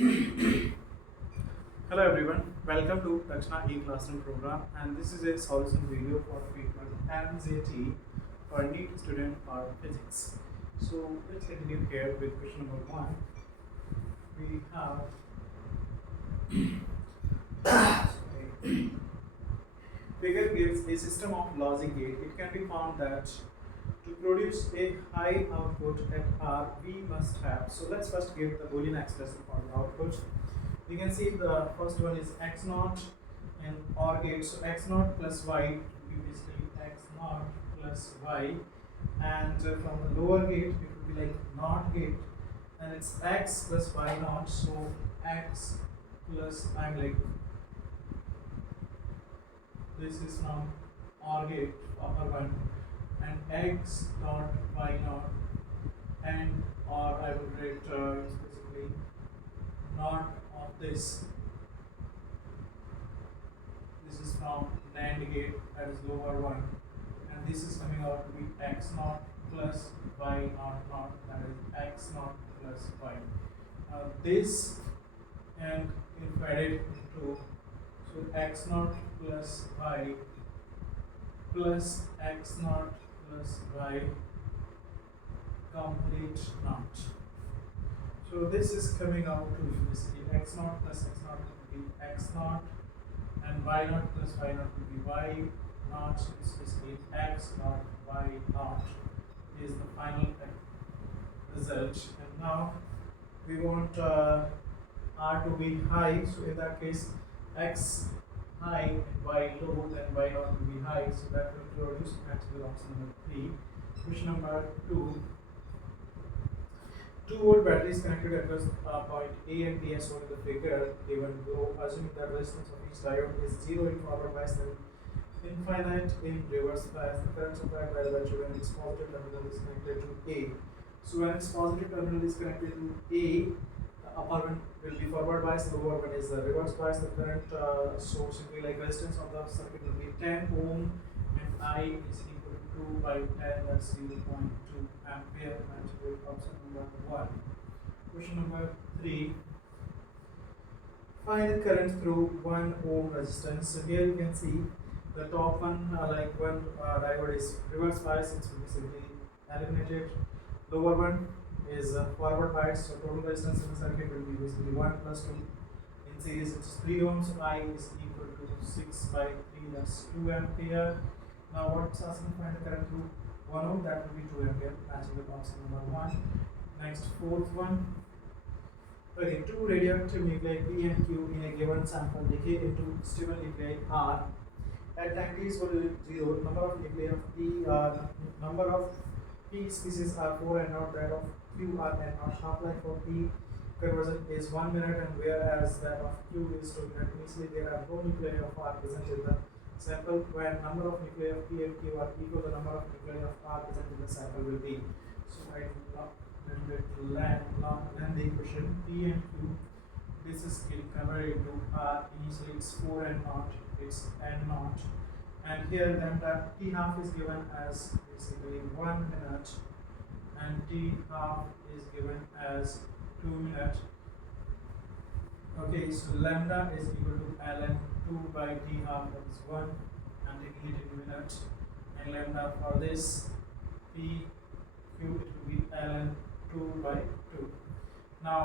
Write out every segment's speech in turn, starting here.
Hello everyone, welcome to Dakshana e-classroom program, and this is a solution video for paper NEET for NEET student for physics. So let's continue here with question number 1. We have figure gives a system of logic gate. It can be found that to produce a high output at R, we must have. So let's first give the Boolean expression for the output. We can see the first one is x naught and OR gate. So x naught plus y will be basically x naught plus y, and from the lower gate it will be like NOT gate, and it's x plus y naught. So x plus I'm like this is from OR gate upper one, and x dot y naught, and or I would write it's basically not of this. This is from NAND gate, that is lower one, and this is coming out to be x naught plus y naught naught, that is x naught plus y. This and if added into, so x naught plus y plus x naught plus y complete naught. So this is coming out to be basically x naught plus x naught will be x naught, and y naught plus y naught will be y naught. So this is basically x naught y naught is the final result. And now we want R to be high. So in that case, x high and y low, then y naught will be high. So that will produce actually option number 3. Question number 2. 2-volt battery is connected across point A and B as shown in the figure given below. Assuming the resistance of each diode is 0 in forward bias and infinite in reverse bias, the current supplied by the battery when its positive terminal is connected to A. So when its positive terminal is connected to A, the upper one will be forward bias, the lower one is the reverse bias. The current source will be like resistance of the circuit will be 10 ohm, and I is equal to 2 by 10, that's 0.2 ampere. Match with option number 1. Question number 3. Find the current through 1 ohm resistance. So here you can see the top one, like one diode is reverse bias, it's basically eliminated. Lower one is forward bias, so total resistance in the circuit will be basically 1 plus 2. In series it's 3 ohms, so I is equal to 6 by 3, that's 2 ampere. Now what's asking find the current through 1 ohm, that will be 2 ampere, matching with option number 1. Next, fourth one. Okay, 2 radioactive nuclei P and Q in a given sample decay into stable nuclei R. At time t is equal to 0, number of nuclei of P number of P species are 4 and not that of Q are n naught. Half-life for P conversion is 1 minute, and whereas that of Q is 2 minutes. Initially, there are no nuclei of R present in the sample. When number of nuclei of P and Q are equal, the number of nuclei of R present in the sample will be. So I will little bit lengthy question. P and Q, this is converted into R. Initially it's 4 and naught, it's n naught, and here then that T half is given as basically 1 minute, and T half is given as 2 minutes. Okay, so lambda is equal to ln 2 by T half, that is 1, and taking it in minutes, and lambda for this P Q it will be ln 2 by 2. Now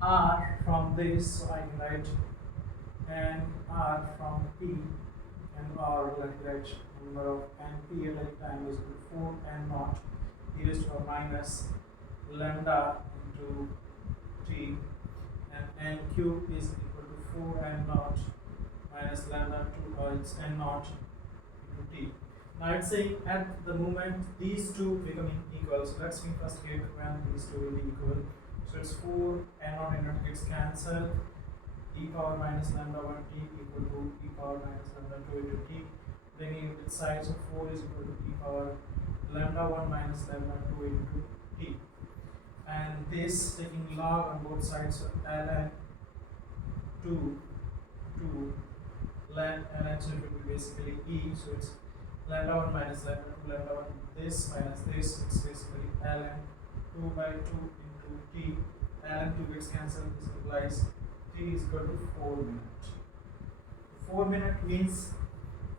R from this, so I can write n R from P, and R like write number of np at any time is equal to 4 n naught e raised to the minus lambda into T, and nq is equal to 4 n naught minus lambda 2, or it's n naught into T. Now it's saying at the moment these two becoming equal, so let's first get when these two will be equal. So it's 4 n naught n naught gets cancelled, e power minus lambda 1 t equal to e power minus lambda 2 into t, bringing it sides of 4 is equal to e power lambda 1 minus lambda 2 into t, and this taking log on both sides, so ln 2 ln so it will be basically e, so it's lambda 1 minus lambda 2 lambda 1 this minus this, it's basically ln 2 by 2 into t, L and 2 gets cancelled. This implies t is equal to 4 minutes. 4 minute means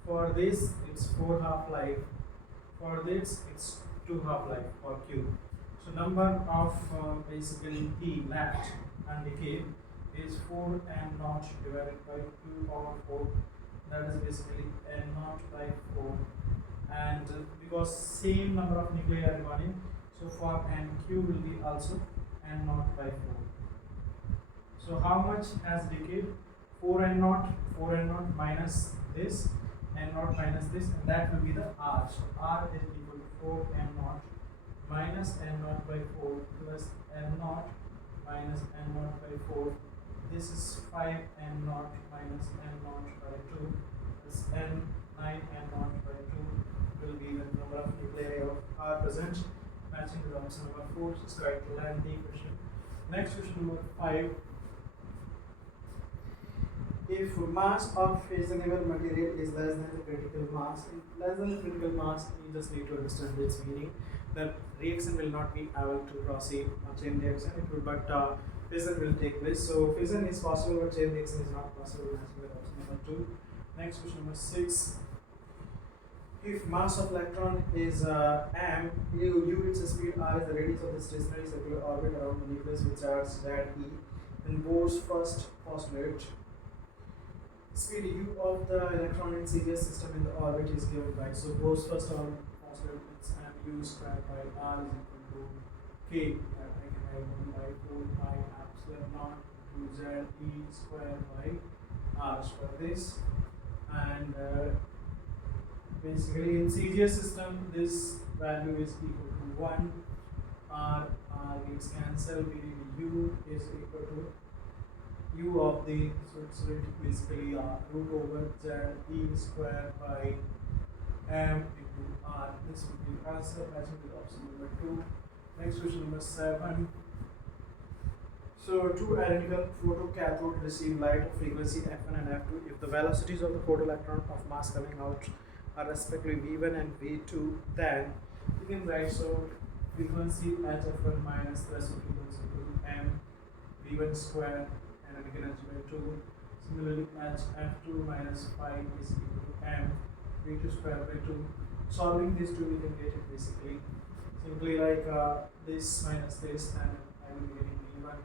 for this it's 4 half life. For this it's 2 half life for Q. So number of basically T left and decay is 4 n naught divided by Q power 4. That is basically n naught by 4. And because same number of nuclei are remaining, so for n Q will be also n naught by 4. So how much has decayed? 4 n naught minus this, n naught minus this, and that will be the R. So R is equal to 4 n naught minus n naught by 4 plus n naught minus n naught by 4. This is 5 n naught minus n naught by 2 plus n 9 n naught by 2 will be the number of nuclei of R present, matching with option number 4. So it's quite a lengthy question. Next question number 5. If mass of reasonable material is less than the critical mass, less than the critical mass, you just need to understand its meaning. That reaction will not be able to proceed a chain reaction. It will, but fission will take place. So fission is possible, but chain reaction is not possible. Matching with option number 2. Next question number 6. If mass of electron is m, u its speed r is the radius of the stationary circular orbit around the nucleus with charge z e, then Bohr's first postulate. Speed u of the electron in CGS system in the orbit is given by, so Bohr's first postulate is mu squared by r is equal to k, that I can write 1 by 4 pi epsilon naught to z e squared by r square this. And basically in CGS system this value is equal to 1, r gets cancelled, u is equal to u of the, so it's basically root over z e square by m into r. This would be the answer, matching with option number 2. Next question number 7. So two identical photocathode receive light of frequency f1 and f2 if the velocities of the photoelectron of mass coming out are respectively v1 and v2, then you can write, so frequency hf1 minus the rest of frequency equal to m v1 square, and then you can by 2. Similarly, hf2 minus 5 is equal to m v2 square by 2. Solving these two, we can get it basically simply like this minus this, and I will be getting v1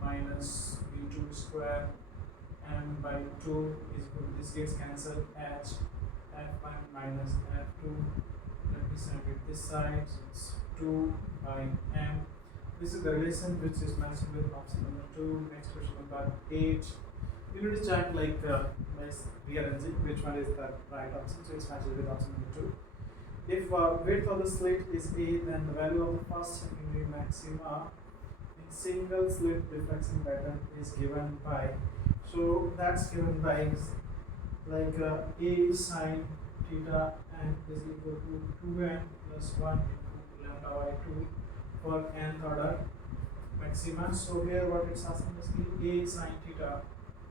minus v2 square m by 2 is equal to, this gets cancelled, h f1 minus f2. Let me send it this side, so it's 2 by m. This is the relation which is matching with option number 2. Next question number 8. You need to check like rearranging which one is the right option, so it's matches with option number 2. If width of the slit is a, then the value of the first secondary maxima in single slit reflection pattern is given by, so that's given by like a sine theta n is equal to 2n plus 1 into lambda by 2 for nth order maxima. So here what it's asking is a sine theta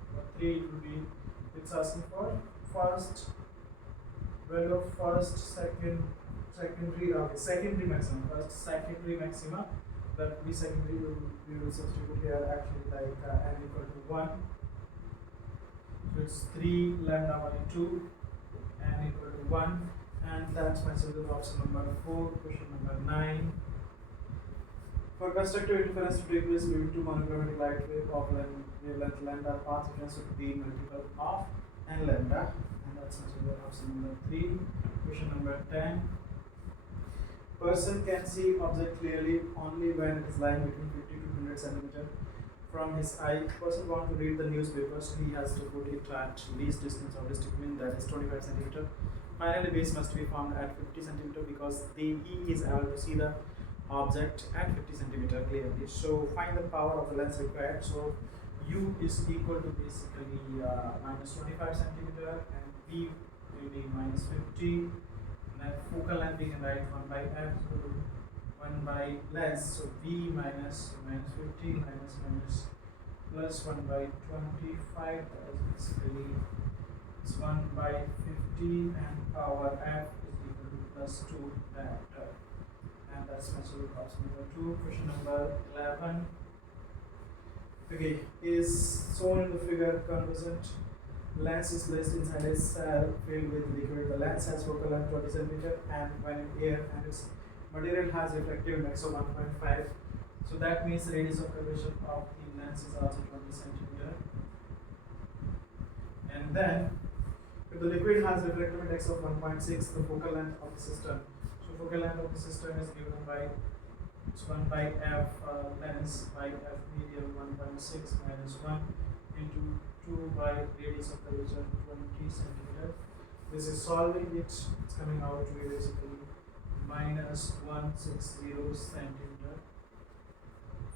for 3, it will be, it's asking for first value of first secondary maximum, first secondary maxima. That be secondary, we will substitute here actually like n equal to 1. So it's 3 lambda by 2 n equal to 1, and that's matches with option number 4. Question number 9. For constructive interference to take place between two monochromatic light wave of wavelength lambda, path difference should be multiple of n lambda, and that's matches with option number 3. Question number 10. Person can see object clearly only when it is lying between 50 to 100 centimeter from his eye. Person want to read the newspapers, he has to put it at least distance of district mean, that is 25 centimeter. Finally, base must be found at 50 centimeter because he is able to see the object at 50 centimeter clearly. So find the power of the lens required. So u is equal to basically minus 25 centimeter, and v will be minus 50. And focal length we can write 1 by f, so 1 by lens, so v minus 50 minus plus 1 by 25, that is basically it's 1 by 50, and power f is equal to plus 2 diameter, and that's matches with option number 2. Question number 11. Okay, is shown in the figure conversant lens is placed inside a cell filled with liquid. The lens has focal length 20 centimeter and when in air and its material has refractive index of 1.5. So that means the radius of curvature of the lens is also 20 centimeter. And then if the liquid has refractive index of 1.6, the focal length of the system. So focal length of the system is given by 1 by f lens by f medium 1.6 minus 1 into 2 by radius of curvature 20 centimeter. This is solving it, it's coming out to be basically minus 160 centimeter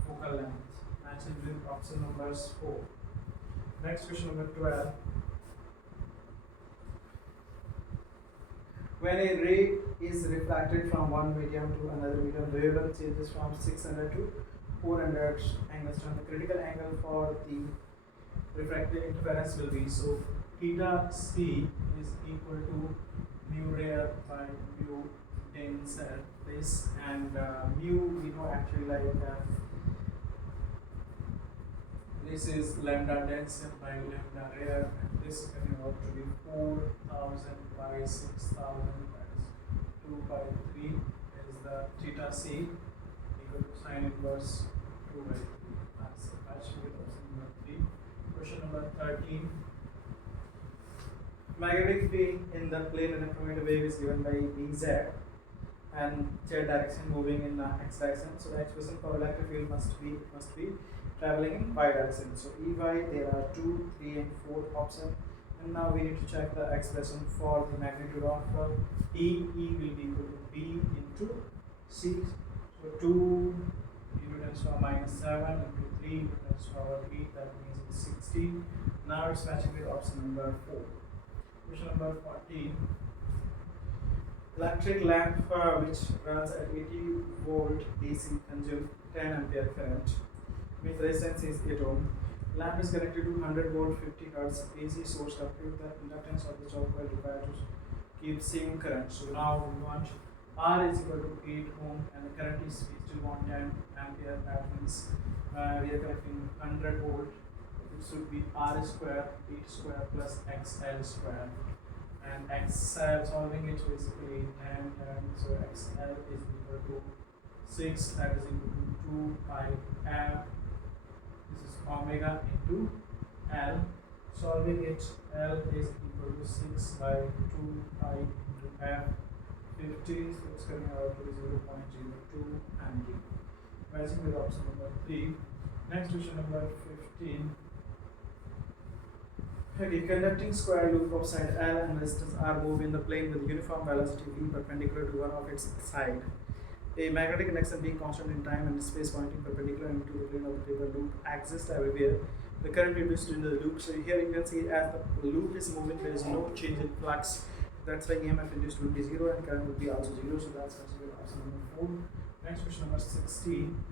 focal length, matching with option number 4. Next question number 12. When a ray is refracted from one medium to another medium, the wavelength changes from 600 to 400 angstrom. The critical angle for the refractive interference will be, so theta c is equal to mu real by mu tensor this, and mu we know actually like this is lambda tensor by lambda real, and this is coming out to be 4000 by 6000, that is 2 by 3 is the theta c equal to sine inverse 2 by 3. That's the match with option number 3. Question number 13. Magnetic field in the plane electromagnetic wave is given by Bz and z direction moving in x direction. So the expression for electric field must be traveling in y direction. So Ey, there are 2, 3 and 4 options. And now we need to check the expression for the magnitude of E. E will be equal to B into C. So 2 into 10 to the power minus 7 into 3 into 10 to the power 8, that means it's 60. Now it's matching with option number 4. Question number 14. Electric lamp which runs at 80 volt DC consumes 10 ampere current with resistance is 8 ohm. Lamp is connected to 100 volt 50 Hz AC source. Calculate the inductance of the choke coil required to keep same current. So now we want R is equal to 8 ohm and the current is we still want 10 ampere. That means we are connecting 100 volt. It should be R square 8 square plus XL square. And XL solving it basically 10 so XL is equal to 6, that is equal to 2 pi F. This is omega into L. Solving it, L is equal to 6 by 2 pi into F 50, so it's coming out to 0.02 ampere. Matching with option number 3. Next question number 15. Okay, conducting square loop of side L and resistance R move in the plane with uniform velocity v perpendicular to one of its side. A magnetic induction being constant in time and space pointing perpendicular into the plane of the paper loop exists everywhere. The current induced in the loop. So here you can see as the loop is moving, there is no change in flux. That's why EMF induced will be 0 and current will be also 0. So that's considered option number 4. Next question number 16.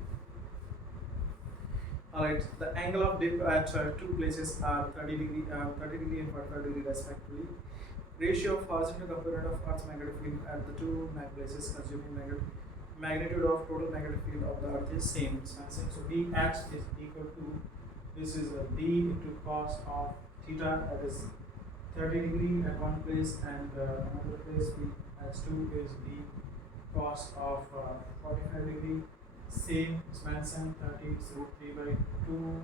Alright, the angle of dip at two places are 30 degree and 45 degree respectively. Ratio of horizontal component of Earth's magnetic field at the two places consuming magnitude of total magnetic field of the Earth is same. So BH is equal to, this is a B into cos of theta, that is 30 degree at one place, and another place BH2 is B cos of 45 degree. Same expansion 30 is root 3 by 2,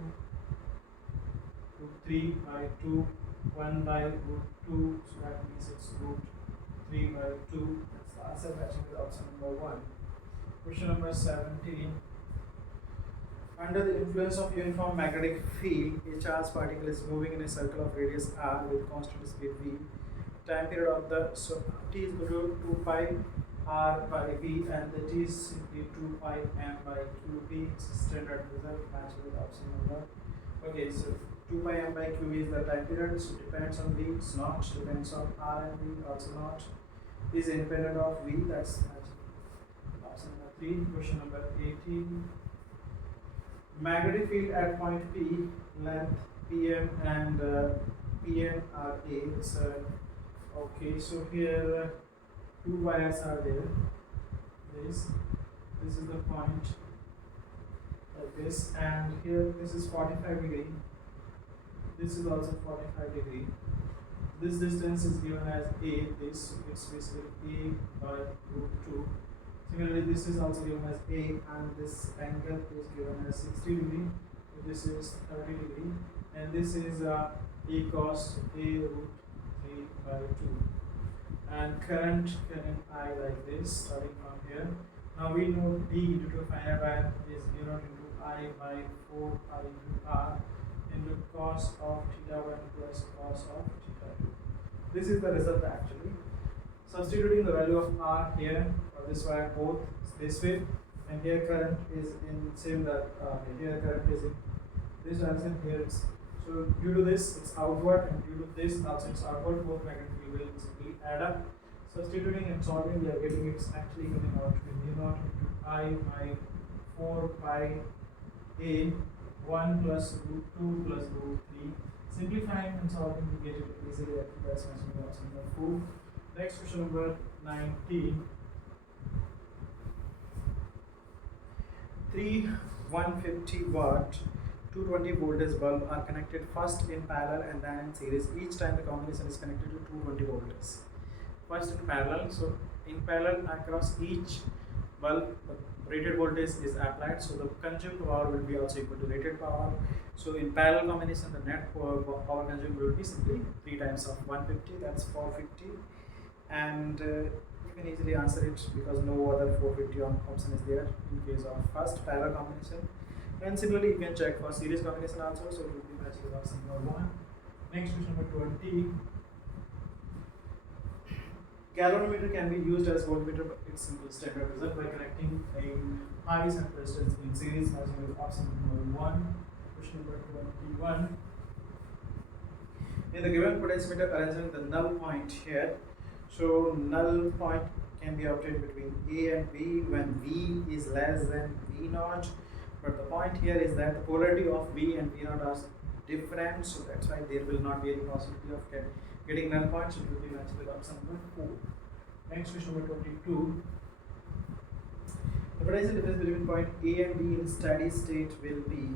root 3 by 2, 1 by root 2, so that means it's root 3 by 2. That's the answer matching with option number 1. Question number 17. Under the influence of uniform magnetic field, a charged particle is moving in a circle of radius r with constant speed v. Time period of the, so t is equal to 2 pi r by b, and the t is simply 2 pi m by qb. It's standard result matching with option number. Okay, so 2 pi m by q is the time period, so depends on v, it's not, depends on r and v, also not, is independent of v, that's option number 3. Question number 18. Magnetic field at point P, length PM and PM are A. So, okay, so here two wires are there. This is the point like this, and here this is 45 degree, this is also 45 degree. This distance is given as a, this it's basically a by root 2. Similarly, this is also given as a, and this angle is given as 60 degree, so this is 30 degree, and this is a cos a root 3 by 2. And current I like this, starting from here. Now we know D due to finite wire is given into I by 4 pi into R into cos of theta 1 plus cos of theta 2. This is the result actually. Substituting the value of R here for this wire both this way, and here current is in similar, here current is in this direction, here it's, so due to this it's outward, and due to this also it's outward, both magnetic field will simply add up. Substituting and solving, we are getting it's actually coming out to be mu naught into I by 4 pi a 1 plus root 2 plus root 3. Simplifying and solving, we get it easily at the best matching option number 4. Next question number 19. 3 150 watt 220 voltage bulb are connected first in parallel and then in series. Each time the combination is connected to 220 volts. First in parallel, so in parallel across each bulb the rated voltage is applied, so the consumed power will be also equal to rated power. So in parallel combination, the net power consumed will be simply 3 times of 150, that's 450, and you can easily answer it because no other 450 option is there in case of first parallel combination. And similarly you can check for series combination also, so it will be matched with option number 1. Next question number 20. Galvanometer can be used as voltmeter, but its simple standard result by connecting a high and resistance in series, matching with option number 1. Question number 21. In the given potentiometer arrangement, the null point here, so null point can be obtained between A and B when V is less than V naught, but the point here is that the polarity of V and V naught are different, so that's why there will not be any possibility of getting null points. It will be matched with option number 4. Next question number 22. The potential difference between point A and B in steady state will be,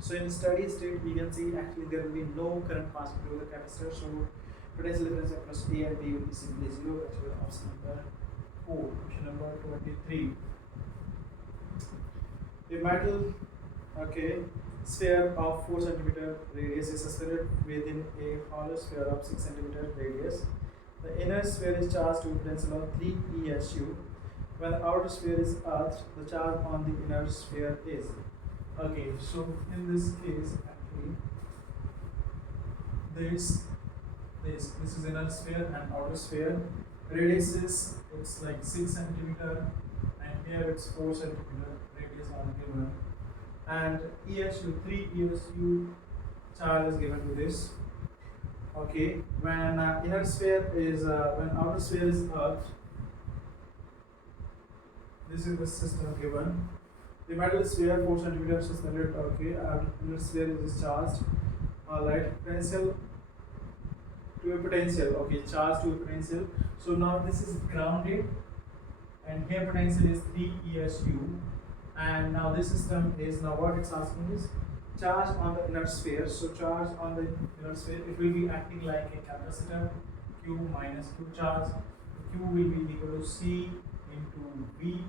so in steady state we can see actually there will be no current passing through the capacitor, so potential difference across A and B will be simply 0. That's with option number 4. Question number 23. A metal sphere of 4 cm radius is suspended within a hollow sphere of 6 cm radius. The inner sphere is charged to a potential of 3 ESU. When the outer sphere is earthed, the charge on the inner sphere is. Okay, so in this case, actually, this is inner sphere and outer sphere. Radius is it's like 6 cm, and here it's 4 cm radius are given. And ESU 3 ESU charge is given to this. Okay, when inner sphere is when outer sphere is earthed, this is the system given. The metal sphere 4 cm suspended. Okay, inner sphere is discharged. Alright, potential to a potential. Okay, charge to a potential. So now this is grounded, and here potential is 3 ESU. And now this system is, now what it's asking is charge on the inner sphere. So charge on the inner sphere, it will be acting like a capacitor, Q minus Q charge. Q will be equal to C into V,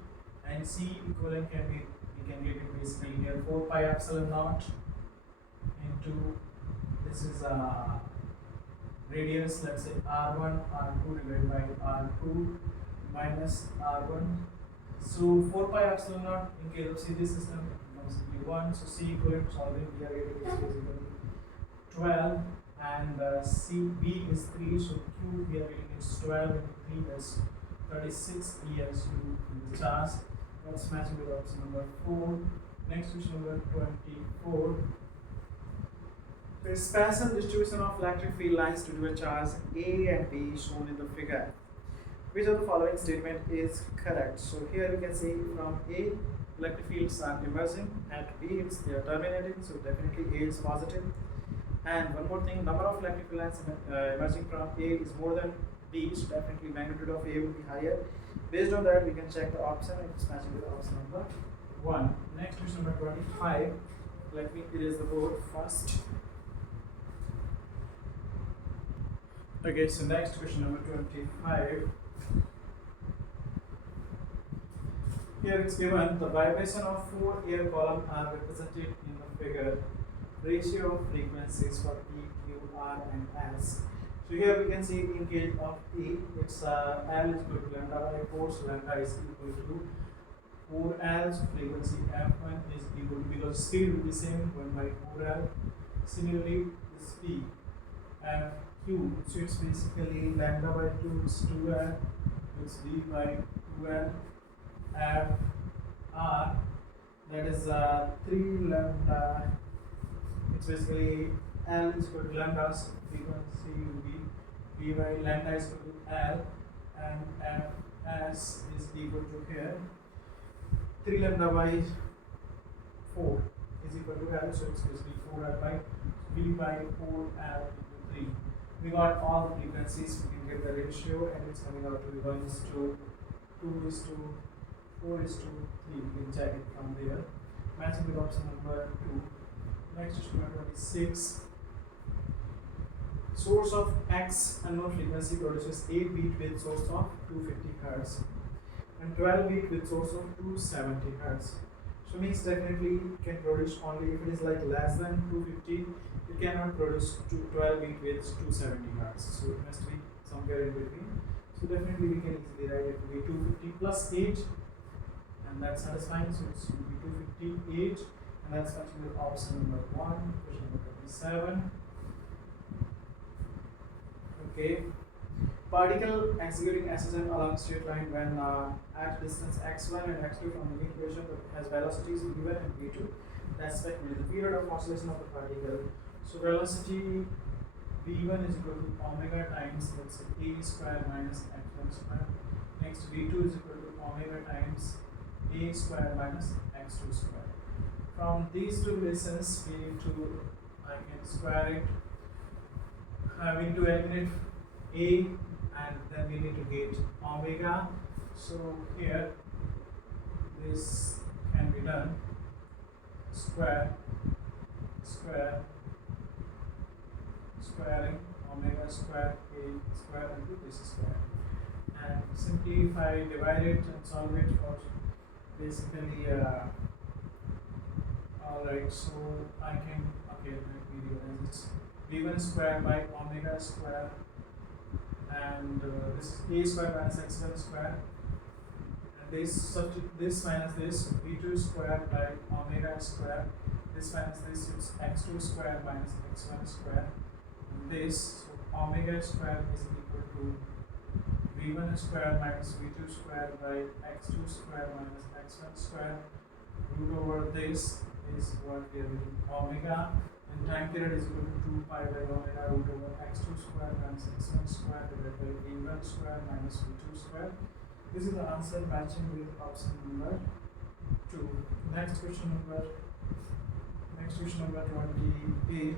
and C equivalent can be, we can get it basically here 4 pi epsilon naught into, this is radius, let's say R1, R2 divided by R2 minus R1. So 4 pi epsilon naught in case of series system becomes simply 1. So C equivalent solving, we are getting is basically 12, and B is 3. So Q we are getting is 12 into 3 is 36 ESU in the charge. That's matching with option number 4. Next question number 24. The spatial distribution of electric field lines due to a charge A and B shown in the figure. Which of the following statement is correct? So here you can see from A, electric fields are emerging, at B they are terminating, so definitely A is positive. And one more thing, number of electric field lines emerging from A is more than B, so definitely magnitude of A will be higher. Based on that, we can check the option if it's matching with option number 1. Next question number 25. Let me erase the board first. Okay, so next question number 25. Here it's given the vibration of 4 air columns are represented in the figure. Ratio of frequencies for E, Q, R and S. So here we can see in case of E, it's L is equal to lambda by 4, so lambda is equal to 4L, so frequency F1 is equal to, because speed will be same 1 by 4L. Similarly, speed Q, so it's basically lambda by 2 is 2L, it's V by 2L. F R, that is 3 lambda, it's basically L is equal to lambda, so frequency will be V by lambda is equal to L, and F S is equal to here 3 lambda by 4 is equal to L, so it's basically 4L by V by 4L into 3. We got all the frequencies, we can get the ratio, and it's coming out to be 1 is to 2 is to 4 is to 3. We can check it from there. Matching with option number 2. Next is number 26. Source of X unknown frequency produces 8 beat with source of 250 Hz and 12 beat with source of 270 Hz. So means definitely can produce only if it is like less than 250, it cannot produce 12 beat with 270 Hz. So it must be somewhere in between. So definitely we can easily write it to be 250 plus 8, and that's satisfying. So it's going to be 258, and that's matching with option number 1, question number 27. Okay. Particle executing SSM along straight line when at distance x1 and x2 from the equation has velocities v1 and v2 respectively. The period of oscillation of the particle. So velocity v1 is equal to omega times, let's say, a square minus x1 square. Next v2 is equal to omega times a square minus x2 square. From these two relations we need to, I can square it. We need to eliminate a, and then we need to get omega. So here this can be done. Square, square, squaring omega square a square into this square. And simply if I divide it and solve it for basically alright, so I can, okay, let me revise it. v1 square by omega square, and this is a square minus x1 square, and this substitute this minus this, v2 square by omega square, this minus this is x2 square minus x1 square, and this, so omega square is equal to v1 square minus v2 square by x2 square minus x1 square, root over this is what we are getting omega, and time period is equal to 2 pi by omega root over x2 square minus x1 square divided by v1 square minus v2 square. This is the answer matching with option number 2. Next question number 28.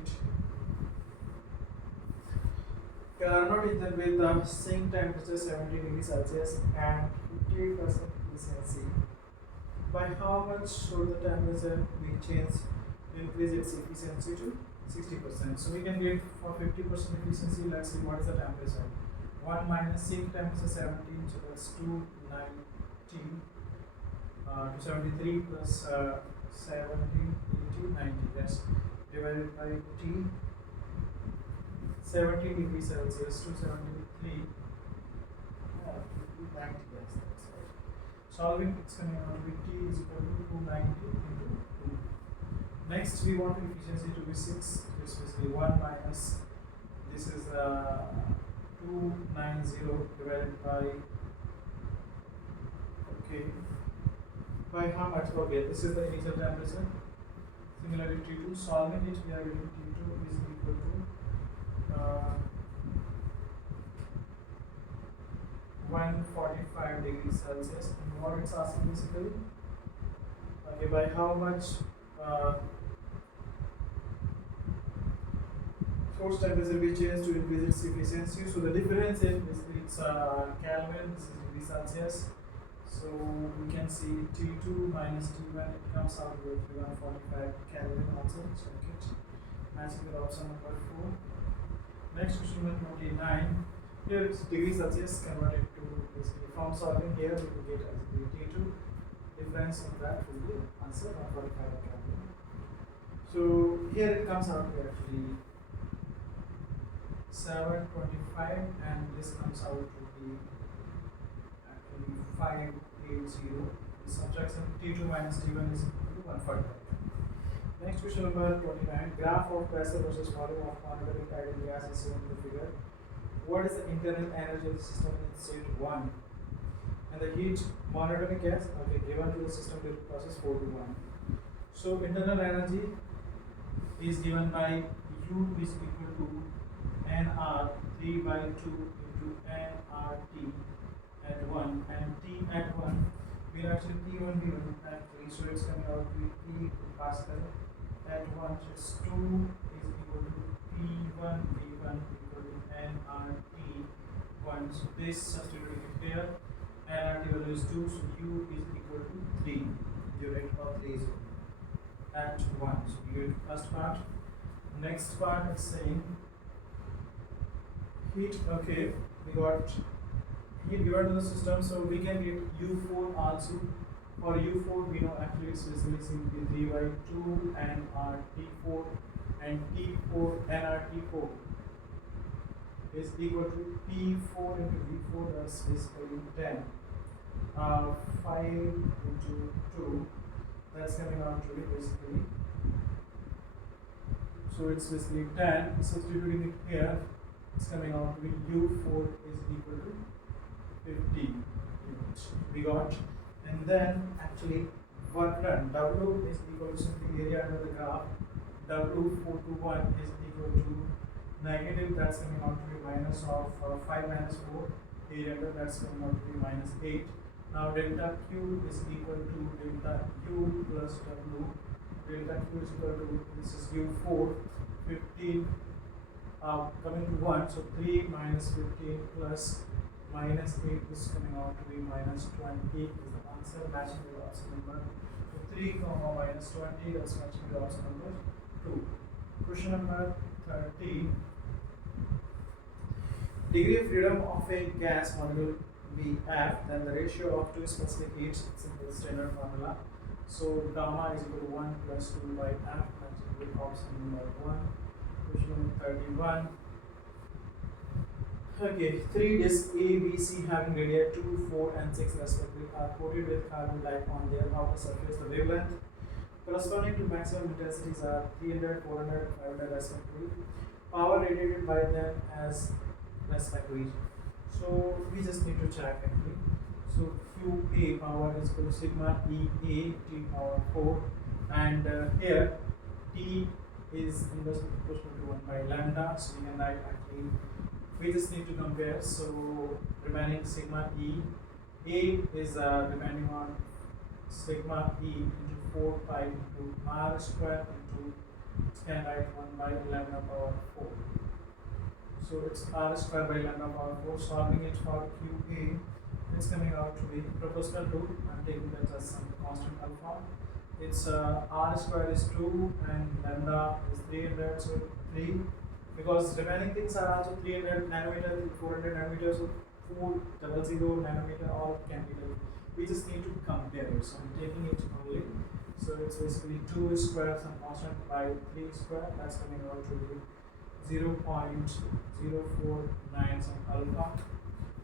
Carnot is then with the same temperature 70 degrees Celsius and 58% efficiency. By how much should the temperature be changed to increase its efficiency to 60%? So we can get for 50% efficiency, let's see what is the temperature. 1 minus same temperature 17, so that's 290, 273 plus 70, 80, 90, that's divided by T. 70 degrees Celsius, 273, 90, yes, that's right. Solving, it's coming out to be T is equal to 290 into 2. Next, we want efficiency to be 6, which is basically 1 minus, this is 290 divided by, okay, by how much? Okay, this is the initial temperature. Similarly, T2, solving it, we are getting T2 is equal to 145 degrees Celsius. And what it's asking basically, okay, by how much force temperature will change to increase its efficiency. So the difference is basically it's Kelvin, this is degree Celsius. So we can see T2 minus T1, it comes out with 145 Kelvin also. Check it. Matching with option number 4. Next question number 29. Here it's degree Celsius converted to basically from solving here we will get as T2. Difference of that will be answer 145 Kelvin. So here it comes out to actually 725 and this comes out to be actually 580. The subtraction T2 minus T1 is equal to 145. Next question number 29. Graph of pressure versus volume of monatomic ideal gas is shown in the figure. What is the internal energy of the system in state 1? And the heat monatomic gas, okay, given to the system due to process 4 to 1. So internal energy is given by U is equal to NR 3 by 2 into NRT at 1 and T at 1. We are actually T1 V1 at 3, so it's coming out to be P Pascal at 1. So it's 2 is equal to P1 V1 equal to NRT 1. So this substituting it here. NRT value is 2, so U is equal to 3. Unit of 3 is at 1. So you get first part. Next part is saying heat. Okay, we got heat given to the system, so we can get U4 also. For U4 we know actually it's basically simply 3 by 2 NRT4 and T4 NRT4 is equal to P4 into V4, that's basically 10. 5 into 2, that's coming out to be basically, so it's basically 10. Substituting it here, it's coming out to be U4 is equal to 50 units. We got, and then actually work done. W is equal to simply area under the graph. W421 is equal to negative, that's coming out to be minus of 5 minus 4. Area under, that's coming out to be minus 8. Now delta Q is equal to delta U plus W. Delta Q is equal to, this is U4, 15 coming to 1, so 3 minus 15 plus minus 8 is coming out to be minus 20 is the answer, matching with option number 3 comma minus 20, that's matching with option number 2. Question number 30. Degree of freedom of a gas molecule be F, then the ratio of two specific heats, simple standard formula. So gamma is equal to 1 plus 2 by F, matching with option number 1. Question number 31. Okay, 3 discs A, B, C having radii 2, 4 and 6 respectively are coated with carbon black on their outer surface. The wavelength corresponding to maximum intensities are 300, 400, 500 respectively. Power radiated by them as respectively. So we just need to check actually. So QA power is equal to sigma EA T power 4, and here T is inversely proportional to 1 by lambda. So we can write actually, we just need to compare. So remaining sigma E, A is depending on sigma E into 4 pi into R square into, can write 1 by lambda power 4. So it's R square by lambda power 4. Solving it for QA, it's coming out to be proportional to, I'm taking that as some constant alpha. It's R square is 2 and lambda is 300, so 3. Because remaining things are also 300 nanometer, 400 nanometer, so 400 nanometer, all can be done. We just need to compare it. So I'm taking it only. So it's basically 2 square some constant by 3 square. That's coming out to be 0.049 some alpha.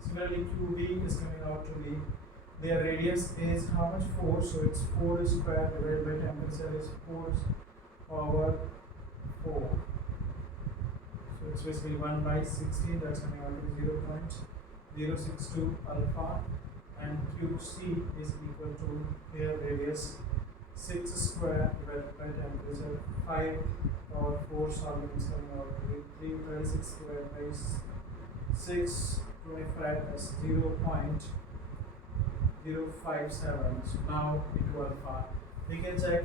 Similarly, QB is coming out to be, their radius is how much? 4. So it's 4 square divided by temperature is 4 power 4. So it's basically 1 by 16. That's coming out to be 0.062 alpha. And QC is equal to their radius 6 square divided by temperature 5 power 4. Solving is coming out to be 336 divided by 625 as 0.057. So now into alpha. We can check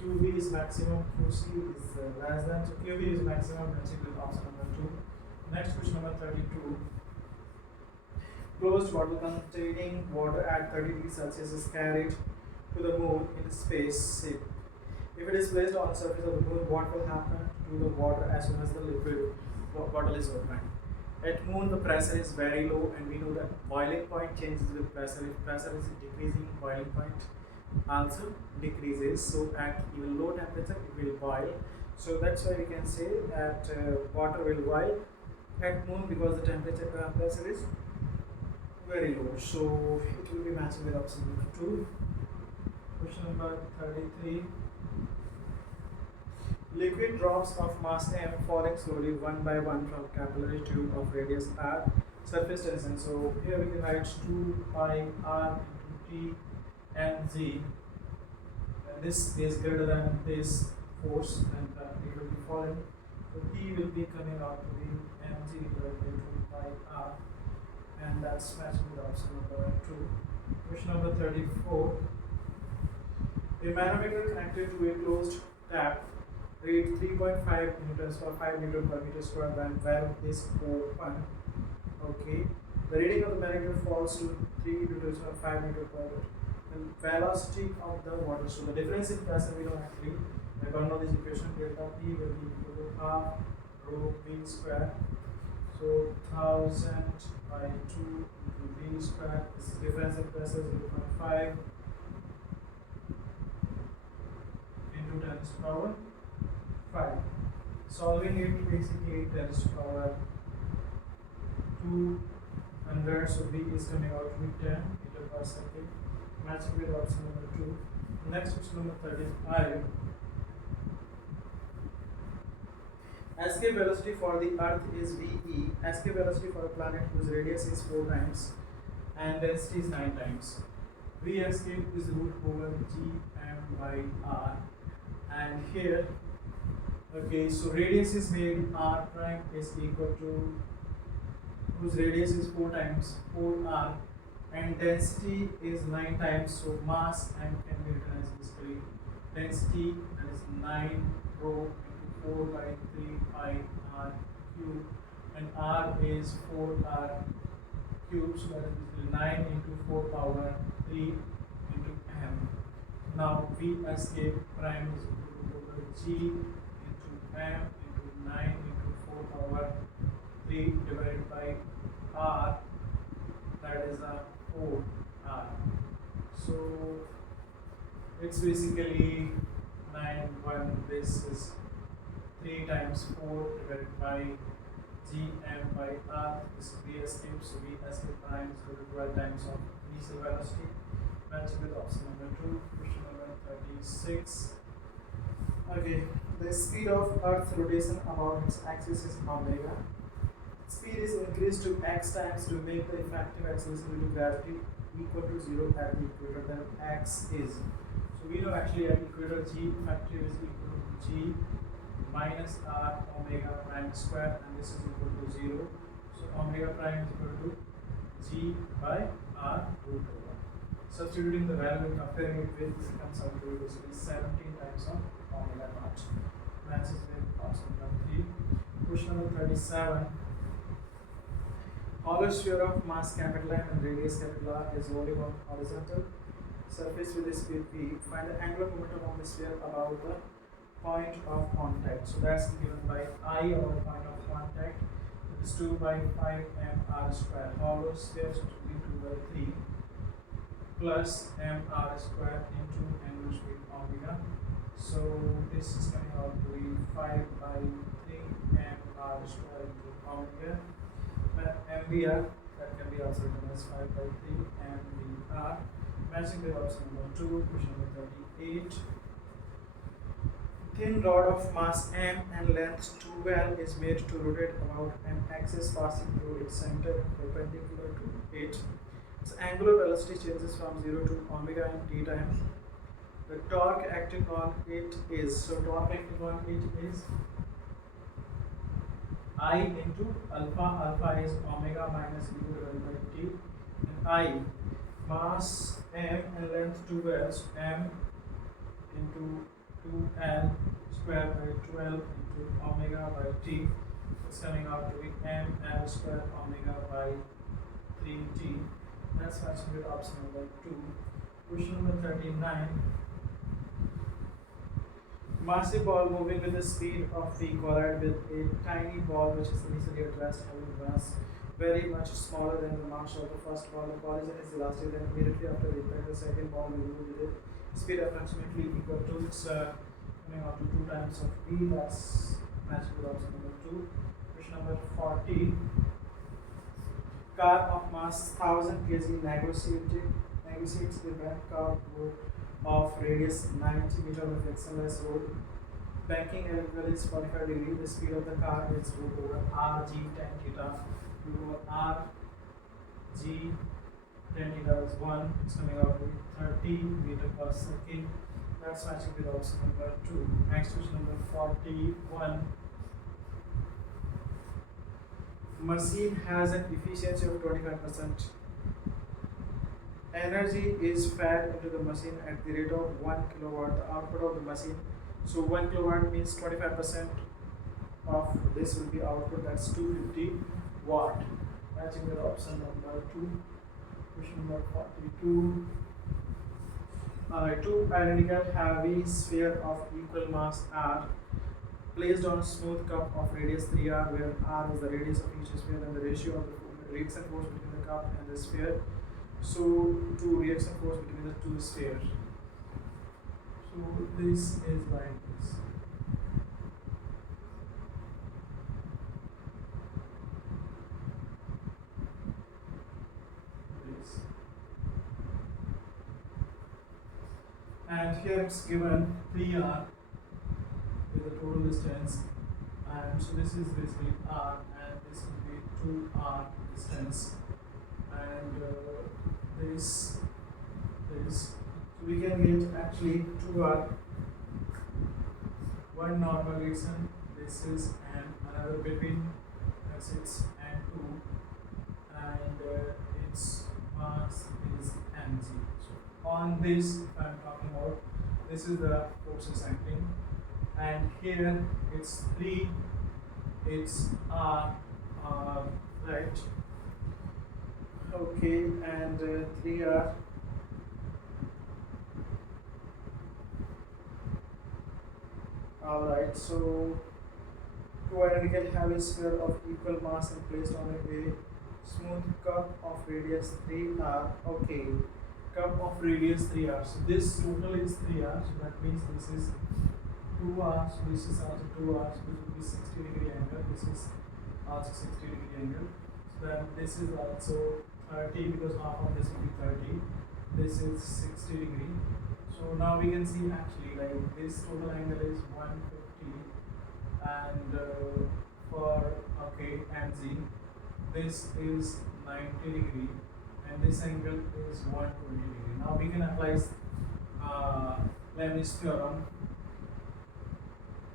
QB is maximum, QC is less than. So QB is maximum, matching with option number 2. Next question number 32. closed bottle containing water at 30 degrees Celsius is carried to the moon in space ship. If it is placed on the surface of the moon, what will happen to the water as soon as the liquid bottle is opened? At moon, the pressure is very low, and we know that boiling point changes with pressure. If pressure is decreasing, boiling point also decreases. So at even low temperature, it will boil. So that's why we can say that water will boil at moon because the temperature pressure is very low. So it will be matching with option number 2. Question number 33. Liquid drops of mass m falling slowly one by one from capillary tube of radius r, surface tension. So here we can write 2 pi r into t and z. And this is greater than this force, and it will be falling. So P will be coming out to be mg divided by 2 pi r, and that's matching with option number 2. Question number 34. A manometer connected to a closed tap reads 3.5 newtons for 5 newton per meter square when valve is open. Okay. The reading of the manometer falls to 3 newtons or 5 newton per meter. The velocity of the water. So the difference in pressure we know actually. According to this equation, delta P will be equal to half rho V square. So 1000 by 2 into V square. This is difference in pressure 0.5 into 10 to the power 5. Solving it basically 10 to the power 200. So V is coming out to be 10 meter per second. Matching with option number 2. Next question number 35. Escape velocity for the Earth is VE. Escape velocity for a planet whose radius is 4 times and density is 9 times. V escape is root over Gm by R. And here, okay, so radius is made R prime is equal to whose radius is 4 times 4R, and density is 9 times. So mass M can be written as basically density, that is 9 rho 4 by 3 pi r cube, and r is 4r cube, so that is 9 into 4 power 3 into m. Now V escape prime is equal to over G into m into 9 into 4 power 3 divided by r, that is a 4r. So it's basically 9, 1, this is 3 times 4 divided by Gm by R is V escape. So V escape prime is equal to 12 times of initial velocity. Matching with option number 2. Question number 36. Okay, the speed of Earth's rotation about its axis is omega. Speed is increased to x times to make the effective acceleration due to gravity equal to 0 at the equator. Then x is. So we know actually at equator G effective is equal to G minus r omega prime square, and this is equal to 0. So omega prime is equal to G by r root over. Substituting the value and comparing it with, it comes out to be basically 17 times of omega naught. Matches with option number 3. Question number 37. Hollow sphere of mass capital M and radius capital R is rolling on horizontal surface with a speed v. Find the angular momentum of the sphere about the point of contact. So that's given by I, our point of contact. It is 2 by 5 mr square. Hollow sphere to be 2 by 3 plus mr square into angular speed omega. So this is coming out to be 5 by 3 mr square into omega. MVR, that can be also written as 5 by 3 MVR. Matching with option number 2. Question number 38. Thin rod of mass m and length 12 is made to rotate about an axis passing through its center perpendicular to it. Its angular velocity changes from 0 to omega in t time. The torque acting on it is, so torque acting on it is I into alpha. Alpha is omega minus u divided by t, and I mass m and length 12, so m into 2l square by 12 into omega by t. It's coming out to be ml square omega by 3t. That's matching with option number 2. Question number 39. Massive ball moving with the speed of the collide with a tiny ball which is initially at rest having mass very much smaller than the mass of the first ball. The collision is elastic, then immediately after the impact the second ball will move with a speed approximately equal to its coming out to 2 times of v. That's matching with option number 2. Question number 40. Car of mass 1000 kg negotiates the bank car of radius 90 meter of frictionless road. Banking angle is 45 degree. The speed of the car is root over r g tan theta. Root over r g tan theta is 1. It's coming out to 30 meter per second. That's matching with option number 2. Next question number 41. Machine has an efficiency of 25%. Energy is fed into the machine at the rate of 1 kilowatt. The output of the machine, so 1 kilowatt means 25% of this will be output. That's 250 watt. Matching with option number 2. Question number 42. Two identical heavy sphere of equal mass are placed on a smooth cup of radius 3r, where r is the radius of each sphere and the ratio of the reaction force between the cup and the sphere. So, two reaction force between the two spheres. So, this is like this. And here it's given 3r with the total distance, and so this is basically r, and this will be 2r distance, and this so we can get actually 2r, one normal reason, this is, and another between, that's it, and 2, and its mass is mg. So on this, if I am talking about, this is the forces acting, and here it's 3, it's r, right? Okay, and 3r. Alright, so two identical heavy sphere of equal mass and placed on a smooth cup of radius 3r. Okay, cup of radius 3r. So this total is 3r, so that means this is 2r, so this is also 2r, so this will be 60 degree angle, this is also 60 degree angle. So then this is also 30, because half of this will be 30, this is 60 degree. So now we can see actually like this total angle is 150, and for okay mg, this is 90 degree, and this angle is 120 degree. Now we can apply Leibniz theorem.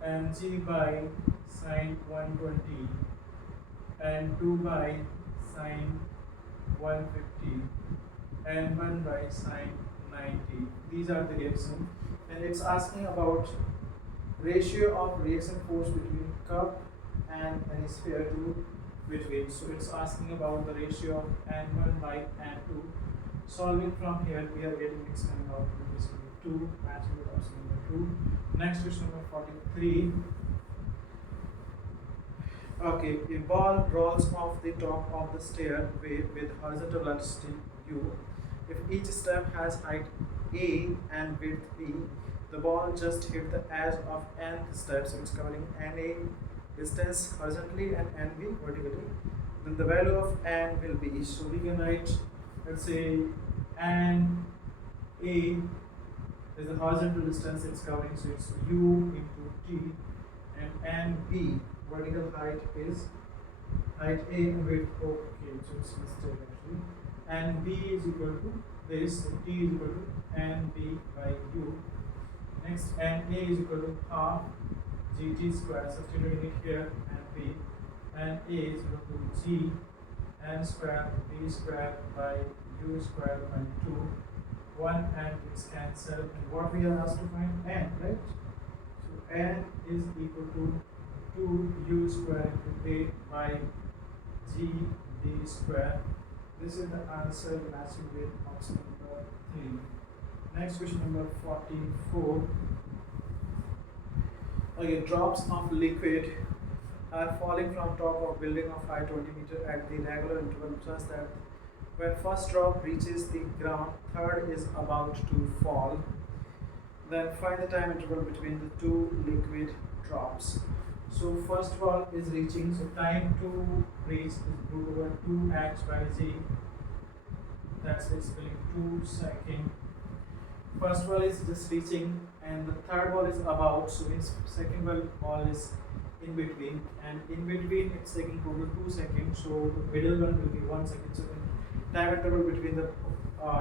Mg by sine 120 and 2 by sine 150 and 1 by sine 90. These are the reactions, and it's asking about ratio of reaction force between cup and any sphere to between. So it's asking about the ratio of n1 by n2. Solving from here, we are getting this coming out to this 2, matching with option number 2. Next question number 43. Okay, a ball rolls off the top of the stairway with horizontal velocity u. If each step has height a and width b, the ball just hit the edge of nth step, so it's covering na distance horizontally and nb vertically. Then the value of n will be, so we can write, let's say n a is the horizontal distance it's covering, so it's u into t, and n b vertical height is height a and width. Okay, so it's a mistake actually. And b is equal to this, so t is equal to n b by u. Next, n a is equal to half gt square, substituting it here, and b, and a is equal to g n square b square by u square by 2. 1 and it's cancelled, and what we are asked to find? N, right? So n is equal to 2 u square into a by g d square This is the answer matching with option number 3. Next question number 44. Okay, drops of liquid are falling from top of building of height 20 meter at the regular interval such that when first drop reaches the ground, third is about to fall. Then find the time interval between the two liquid drops. So first of all is reaching, so time to reach is root over 2h by g. That's basically 2 seconds. First ball is just reaching and the third ball is about, so means second ball is in between, and in between it's taking total 2 seconds, so the middle one will be 1 second. So time interval between the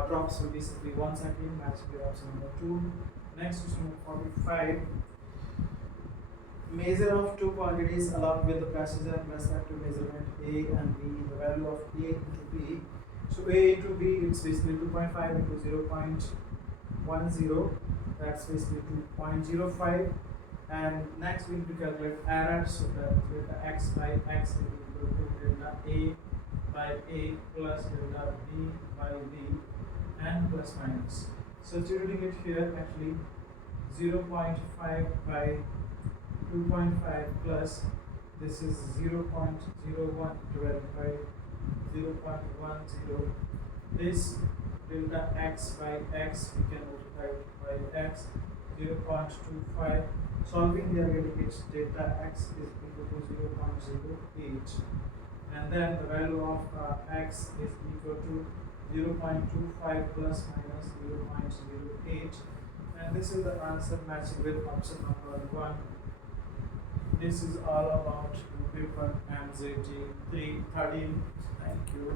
drops will be simply 1 second, matching with option number 2. Next question number 45. Measure of two quantities along with the precision and respective measurement A and B, the value of A into B. So A into B, it's basically 2.5 into 0.10, that's basically 2.05. And next we need to calculate error, so that delta x by x will be equal to delta A by A plus delta B by B and plus minus. Substituting it here, actually 0.5 by 2.5 plus this is 0.01 divided by 0.10. This delta x by x we can multiply it by x 0.25. Solving here getting its delta x is equal to 0.08, and then the value of x is equal to 0.25 plus minus 0.08, and this is the answer matching with option number 1. This is all about paper MZT 313. Thank you.